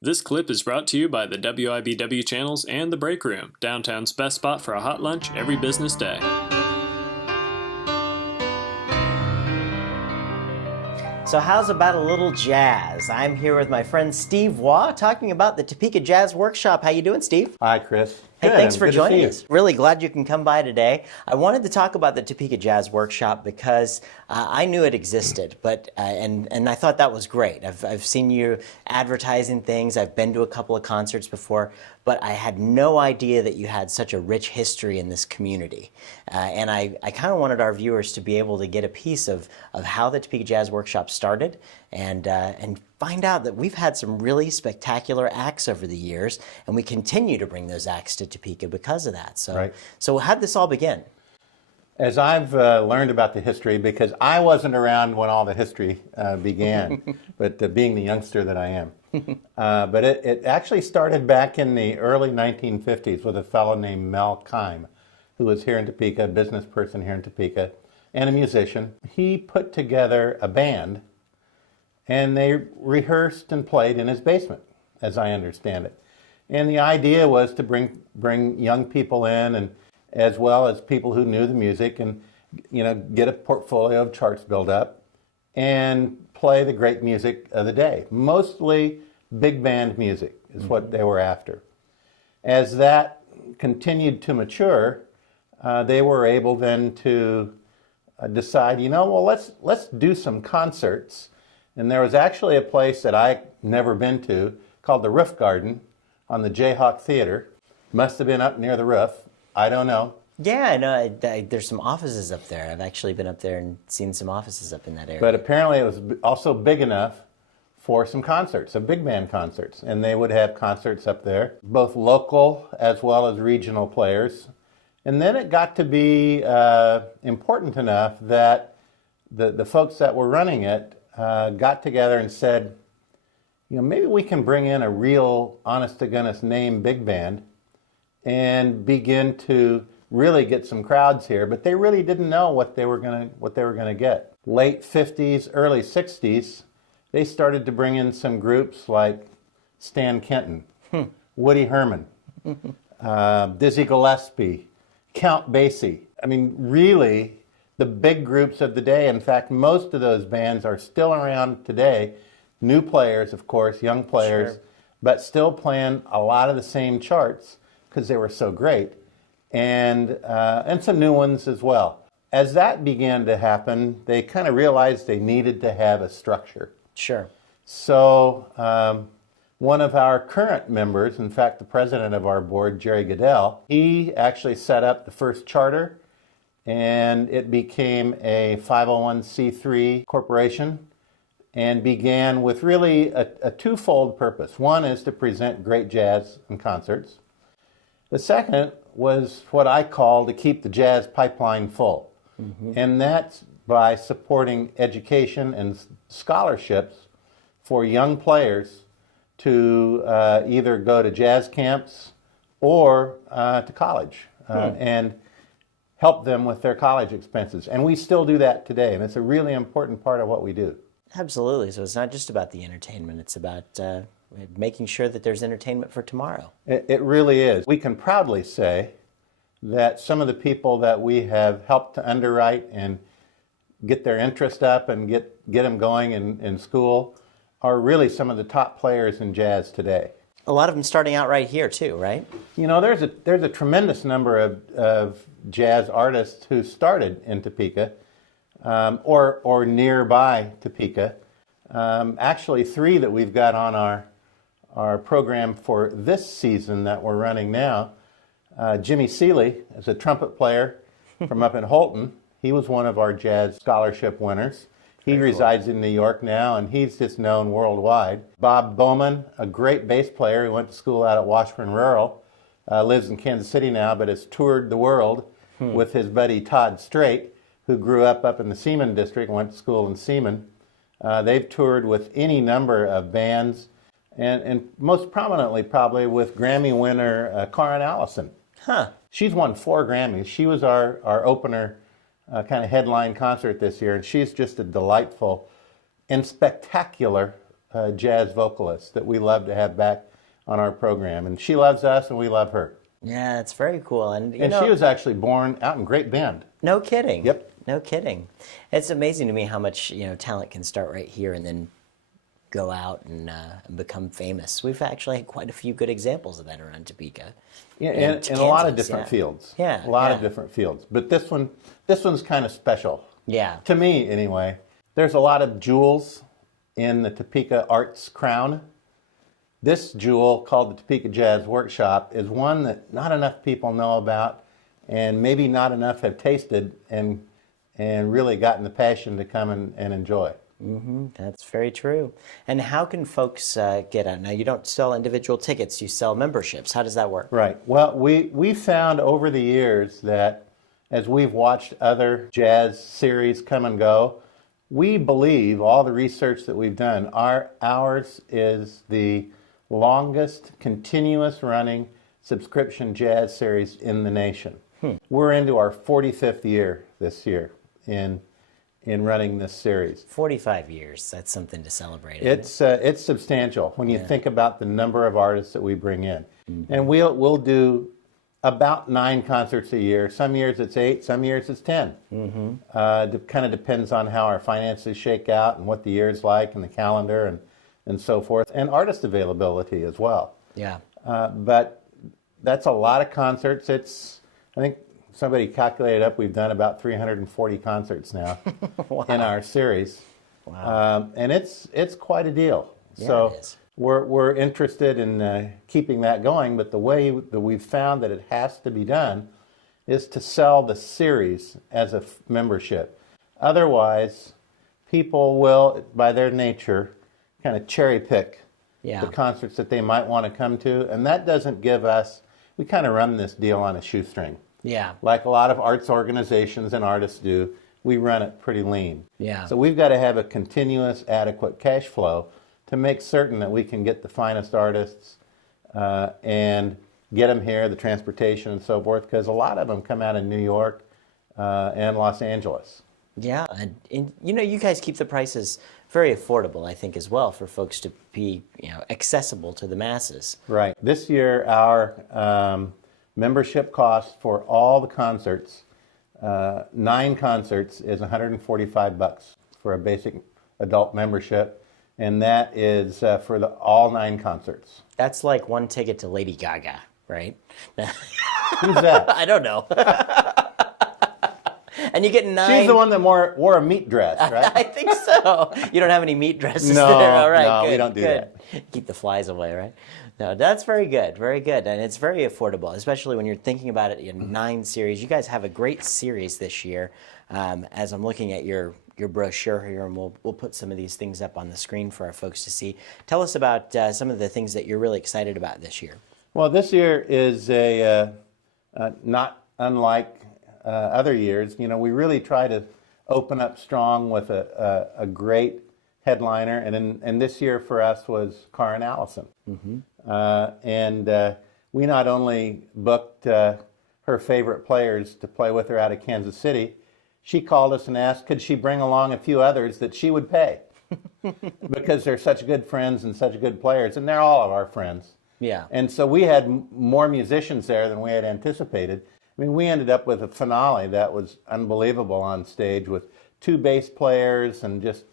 This clip is brought to you by the WIBW channels and the Break Room, downtown's best spot for a hot lunch every business day. So how's about a little jazz? I'm here with my friend Steve Waugh talking about the Topeka Jazz Workshop. How you doing, Steve? Hi, Chris. Hey, Good. thanks for Good to joining see us. Really glad you can come by today. I wanted to talk about the Topeka Jazz Workshop because I knew it existed, but and I thought that was great. I've seen you advertising things. I've been to a couple of concerts before, but I had no idea that you had such a rich history in this community. And I kind of wanted our viewers to be able to get a piece of how the Topeka Jazz Workshop started and find out that we've had some really spectacular acts over the years, and we continue to bring those acts to Topeka because of that. So, Right. So how'd this all begin? As I've learned about the history, because I wasn't around when all the history began, but being the youngster that I am. But it actually started back in the early 1950s with a fellow named Mel Kime, who was here in Topeka, a business person here in Topeka, and a musician. He put together a band, and they rehearsed and played in his basement, as I understand it. And the idea was to bring young people in, and as well as people who knew the music, and get a portfolio of charts built up and play the great music of the day. Mostly big band music is what they were after. As that continued to mature, they were able then to decide, well, let's do some concerts. And there was actually a place that I never been to called the Roof Garden on the Jayhawk Theater. Must have been up near the roof. I don't know. Yeah, I know. There's some offices up there. I've actually been up there and seen some offices up in that area. But apparently it was also big enough for some concerts, some big band concerts. And they would have concerts up there, both local as well as regional players. And then it got to be important enough that the folks that were running it got together and said, maybe we can bring in a real, honest-to-goodness name big band and begin to really get some crowds here. But they really didn't know what they were gonna get. Late 50s, early 60s, they started to bring in some groups like Stan Kenton, Woody Herman, Dizzy Gillespie, Count Basie. I mean, really, the big groups of the day. In fact, most of those bands are still around today. New players, of course, young players, Sure. but still playing a lot of the same charts because they were so great, and some new ones as well. As that began to happen, they kind of realized they needed to have a structure. Sure. So one of our current members, in fact, the president of our board, Jerry Goodell, he actually set up the first charter, and it became a 501c3 corporation and began with really a twofold purpose. One is to present great jazz and concerts. The second was what I call to keep the jazz pipeline full. And that's by supporting education and scholarships for young players to either go to jazz camps or to college and help them with their college expenses. And we still do that today, and it's a really important part of what we do. Absolutely. So it's not just about the entertainment. It's about making sure that there's entertainment for tomorrow. It really is. We can proudly say that some of the people that we have helped to underwrite and get their interest up and get them going in school are really some of the top players in jazz today. A lot of them starting out right here too, right? There's a tremendous number of jazz artists who started in Topeka or nearby Topeka. Actually, 3 that we've got on our program for this season that we're running now. Jimmy Seeley is a trumpet player from up in Holton. He was one of our jazz scholarship winners. He resides in New York now, and he's just known worldwide. Bob Bowman, a great bass player who went to school out at Washburn Rural, lives in Kansas City now, but has toured the world with his buddy Todd Strait, who grew up in the Seaman district and went to school in Seaman. They've toured with any number of bands, and most prominently probably with Grammy winner Karen Allison. Huh. She's won 4 Grammys. She was our opener kind of headline concert this year, and she's just a delightful and spectacular jazz vocalist that we love to have back on our program. And she loves us and we love her. Yeah, it's very cool. And, And she was actually born out in Great Bend. No kidding. Yep. No kidding. It's amazing to me how much talent can start right here and then go out and become famous. We've actually had quite a few good examples of that around Topeka. Yeah, in a lot of different fields. Yeah, a lot of different fields. But this one's kind of special. Yeah. To me, anyway. There's a lot of jewels in the Topeka Arts crown. This jewel, called the Topeka Jazz Workshop, is one that not enough people know about, and maybe not enough have tasted and really gotten the passion to come and enjoy. That's very true. And how can folks get on? Now, you don't sell individual tickets, you sell memberships. How does that work? Right. Well, we found over the years that as we've watched other jazz series come and go, we believe, all the research that we've done, ours is the longest continuous running subscription jazz series in the nation. We're into our 45th year this year in running this series. 45 years, that's something to celebrate. It's substantial when you think about the number of artists that we bring in. And we'll do about 9 concerts a year. Some years it's 8, some years it's 10. It kind of depends on how our finances shake out and what the year's like and the calendar and so forth, and artist availability as well. Yeah. But that's a lot of concerts. I think somebody calculated up, we've done about 340 concerts now in our series. Wow. And it's quite a deal. Yeah, So it is. we're interested in keeping that going, but the way that we've found that it has to be done is to sell the series as a membership. Otherwise, people will, by their nature, kind of cherry pick the concerts that they might want to come to, and that doesn't give us, we kind of run this deal on a shoestring. Yeah. Like a lot of arts organizations and artists do, we run it pretty lean. Yeah. So we've got to have a continuous, adequate cash flow to make certain that we can get the finest artists and get them here, the transportation and so forth, because a lot of them come out of New York and Los Angeles. Yeah, and you guys keep the prices very affordable, I think, as well, for folks to be accessible to the masses. Right. This year, our membership cost for all the concerts, 9 concerts, is $145 for a basic adult membership, and that is for all 9 concerts. That's like one ticket to Lady Gaga, right? Who's that? I don't know. And you get 9. She's the one that wore a meat dress, right? I think so. You don't have any meat dresses No, there. All right, no, good, we don't do good. that. Keep the flies away, right? No, that's very good, and it's very affordable, especially when you're thinking about it in 9 series. You guys have a great series this year. As I'm looking at your brochure here, and we'll put some of these things up on the screen for our folks to see. Tell us about some of the things that you're really excited about this year. Well, this year is not unlike other years. We really try to open up strong with a great headliner, and this year for us was Karin Allison. And we not only booked her favorite players to play with her out of Kansas City, she called us and asked could she bring along a few others that she would pay because they're such good friends and such good players, and they're all of our friends. Yeah. And so we had more musicians there than we had anticipated. I mean, we ended up with a finale that was unbelievable on stage with 2 bass players, and just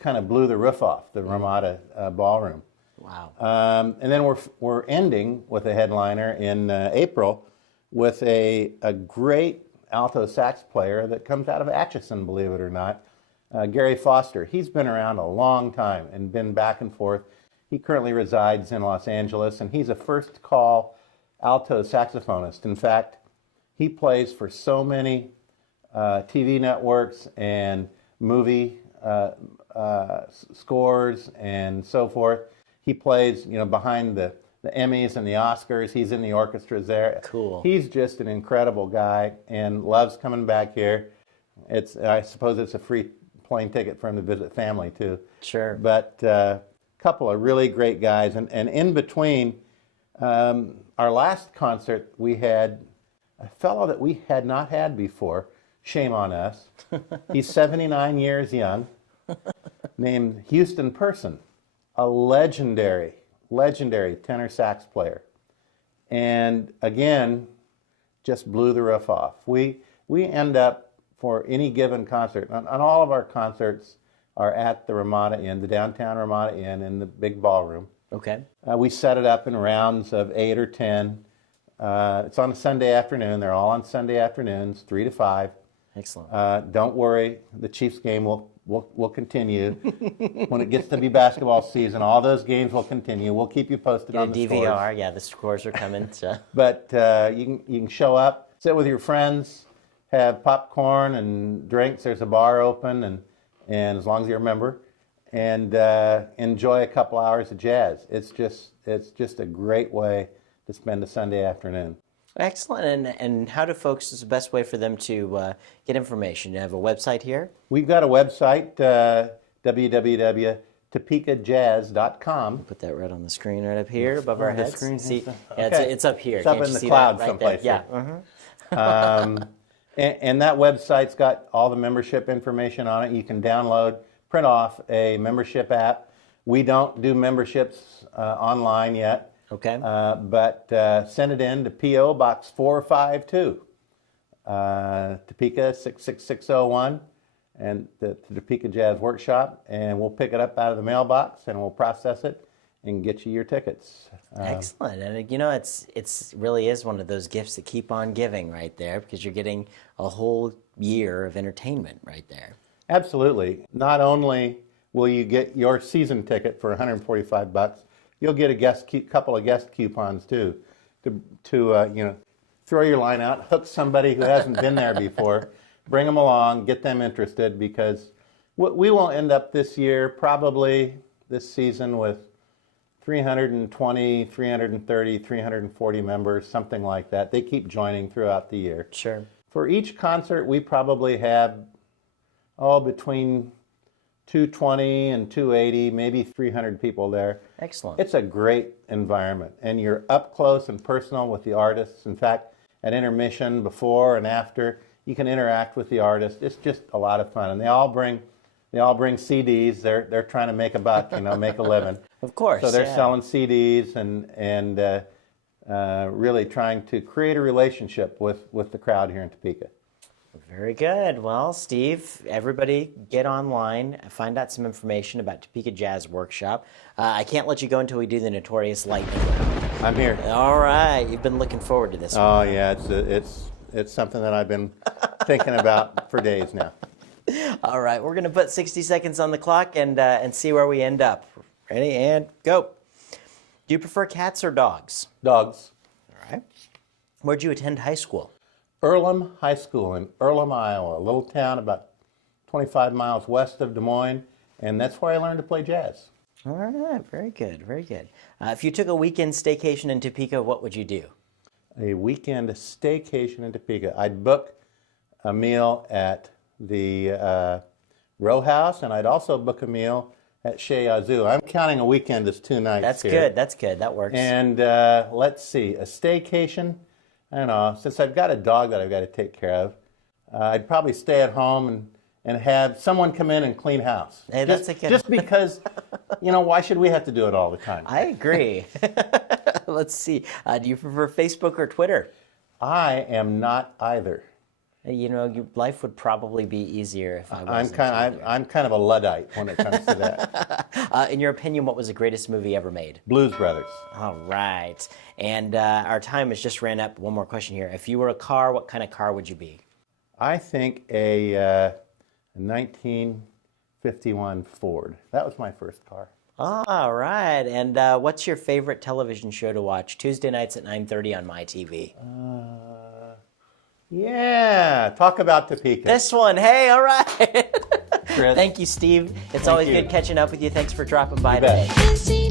kind of blew the roof off the Ramada Ballroom. Wow. And then we're ending with a headliner in April with a great alto sax player that comes out of Atchison, believe it or not, Gary Foster. He's been around a long time and been back and forth. He currently resides in Los Angeles, and he's a first-call alto saxophonist. In fact, he plays for so many TV networks and movie scores and so forth. He plays, behind the Emmys and the Oscars. He's in the orchestras there. Cool. He's just an incredible guy and loves coming back here. I suppose it's a free plane ticket for him to visit family too. Sure. But a couple of really great guys, and in between. Our last concert, we had a fellow that we had not had before. Shame on us. He's 79 years young. named Houston Person, a legendary tenor sax player. And again, just blew the roof off. We end up, for any given concert, on all of our concerts are at the Ramada Inn, the downtown Ramada Inn in the big ballroom. Okay. We set it up in rounds of 8 or 10. It's on a Sunday afternoon. They're all on Sunday afternoons, 3 to 5. Excellent. Don't worry, the Chiefs game will continue. When it gets to be basketball season, all those games will continue. We'll keep you posted on the DVR, scores. yeah, the scores are coming. So. But you can show up, sit with your friends, have popcorn and drinks. There's a bar open, and as long as you're a member, and enjoy a couple hours of jazz. It's just a great way to spend a Sunday afternoon. Excellent. And how do folks, is the best way for them to get information? You have a website here? We've got a website, www.topekajazz.com. Put that right on the screen right up here above our heads. See, yeah, Okay. it's up here. It's up Can't in you the see clouds that right someplace. there? Yeah. And that website's got all the membership information on it. You can download, print off a membership app. We don't do memberships online yet. Okay. But send it in to P.O. Box 452, Topeka 66601, and the Topeka Jazz Workshop, and we'll pick it up out of the mailbox and we'll process it and get you your tickets. Excellent. And you know, it's really is one of those gifts that keep on giving right there, because you're getting a whole year of entertainment right there. Absolutely. Not only will you get your season ticket for $145, you'll get a couple of guest coupons too, to throw your line out, hook somebody who hasn't been there before, bring them along, get them interested, because we will end up this year, probably this season, with 320, 330, 340 members, something like that. They keep joining throughout the year. Sure. For each concert, we probably have, between 220 and 280, maybe 300 people there. Excellent. It's a great environment, and you're up close and personal with the artists. In fact, at intermission, before and after, you can interact with the artists. It's just a lot of fun, and they all bring CDs. They're trying to make a buck, make a living. Of course. So they're yeah. selling CDs and really trying to create a relationship with the crowd here in Topeka. Very good. Well, Steve, everybody get online, find out some information about Topeka Jazz Workshop. I can't let you go until we do the notorious lightning round. I'm here. All right. You've been looking forward to this one. Oh yeah, it's something that I've been thinking about for days now. All right. We're going to put 60 seconds on the clock and see where we end up. Ready and go. Do you prefer cats or dogs? Dogs. All right. Where'd you attend high school? Earlham High School in Earlham, Iowa, a little town about 25 miles west of Des Moines, and that's where I learned to play jazz. All right, very good, very good. If you took a weekend staycation in Topeka, what would you do? A weekend staycation in Topeka. I'd book a meal at the Row House, and I'd also book a meal at Chez Yazoo. I'm counting a weekend as 2 nights That's here. good, that's good, that works. And let's see, a staycation. I don't know, since I've got a dog that I've got to take care of, I'd probably stay at home and have someone come in and clean house. Hey, that's a good just because, why should we have to do it all the time? I agree. Let's see. Do you prefer Facebook or Twitter? I am not either. Your life would probably be easier if I wasn't. I'm kind of a Luddite when it comes to that. In your opinion, what was the greatest movie ever made? Blues Brothers. All right. And our time has just ran up. One more question here. If you were a car, what kind of car would you be? I think a 1951 Ford. That was my first car. All right. And what's your favorite television show to watch? Tuesday nights at 9:30 on MyTV. Yeah, talk about Topeka. This one. Hey, all right. Chris. Thank you, Steve. It's always you. good catching up with you. Thanks for dropping by You bet. today.